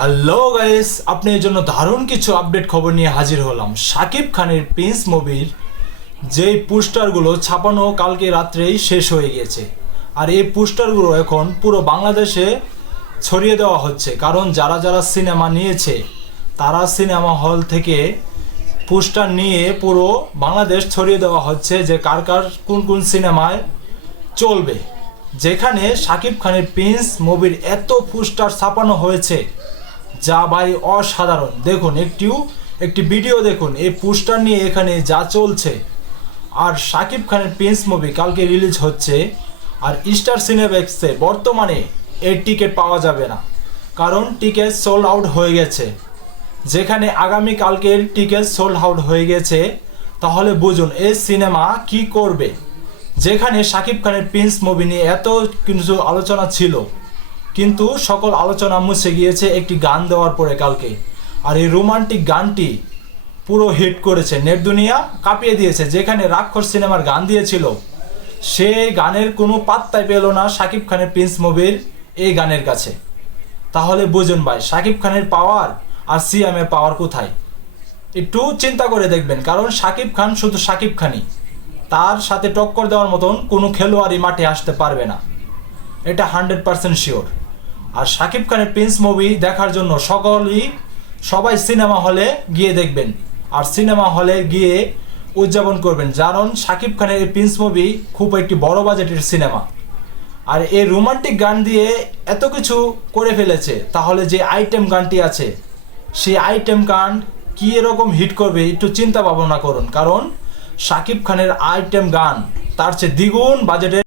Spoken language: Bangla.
হ্যালো গাইস, আপনার জন্য দারুণ কিছু আপডেট খবর নিয়ে হাজির হলাম। শাকিব খানের প্রিন্স মুভির যেই পোস্টারগুলো ছাপানো কালকে রাত্রেই শেষ হয়ে গেছে, আর এই পোস্টারগুলো এখন পুরো বাংলাদেশে ছড়িয়ে দেওয়া হচ্ছে। কারণ যারা যারা সিনেমা নিয়েছে তারা সিনেমা হল থেকে পোস্টার নিয়ে পুরো বাংলাদেশ ছড়িয়ে দেওয়া হচ্ছে যে কার কার কোন কোন সিনেমায় চলবে। যেখানে শাকিব খানের প্রিন্স মুভির এত পোস্টার ছাপানো হয়েছে যা ভাই অসাধারণ। দেখুন একটি ভিডিও দেখুন, এই পোস্টার নিয়ে এখানে যা চলছে। আর শাকিব খানের প্রিন্স মুভি কালকে রিলিজ হচ্ছে, আর স্টার সিনেপ্লেক্সে বর্তমানে এর টিকিট পাওয়া যাবে না, কারণ টিকিট সোল্ড আউট হয়ে গেছে। যেখানে আগামী কালকের টিকিট সোল্ড আউট হয়ে গেছে, তাহলে বুঝুন এই সিনেমা কি করবে। যেখানে শাকিব খানের প্রিন্স মুভি নিয়ে এত কিছু আলোচনা ছিল, কিন্তু সকল আলোচনা মুছে গিয়েছে একটি গান দেওয়ার পরে কালকে। আর এই রোমান্টিক গানটি পুরো হিট করেছে, নেট দুনিয়া কাঁপিয়ে দিয়েছে। যেখানে রাক্ষস সিনেমার গান দিয়েছিল, সেই গানের কোনো পাত্তাই পেল না শাকিব খানের প্রিন্স মুভির এই গানের কাছে। তাহলে বুঝুন ভাই শাকিব খানের পাওয়ার আর সিএমের পাওয়ার কোথায়। একটু চিন্তা করে দেখবেন, কারণ শাকিব খান শুধু শাকিব খানই, তার সাথে টক্কর দেওয়ার মতন কোনো খেলোয়াড়ই মাঠে আসতে পারবে না, এটা 100% শিওর। আর শাকিব খানের প্রিন্স মুভি দেখার জন্য সবাই সিনেমা হলে গিয়ে দেখবেন, আর সিনেমা হলে গিয়ে উদযাপন করবেন। কারণ শাকিব খানের এই প্রিন্স মুভি খুব একটি বড় বাজেটের সিনেমা, আর এই রোমান্টিক গান দিয়ে এত কিছু করে ফেলেছে। তাহলে যে আইটেম গানটি আছে, সেই আইটেম গান কী এরকম হিট করবে একটু চিন্তা ভাবনা করুন। কারণ শাকিব খানের আইটেম গান তার চেয়ে দ্বিগুণ বাজেটের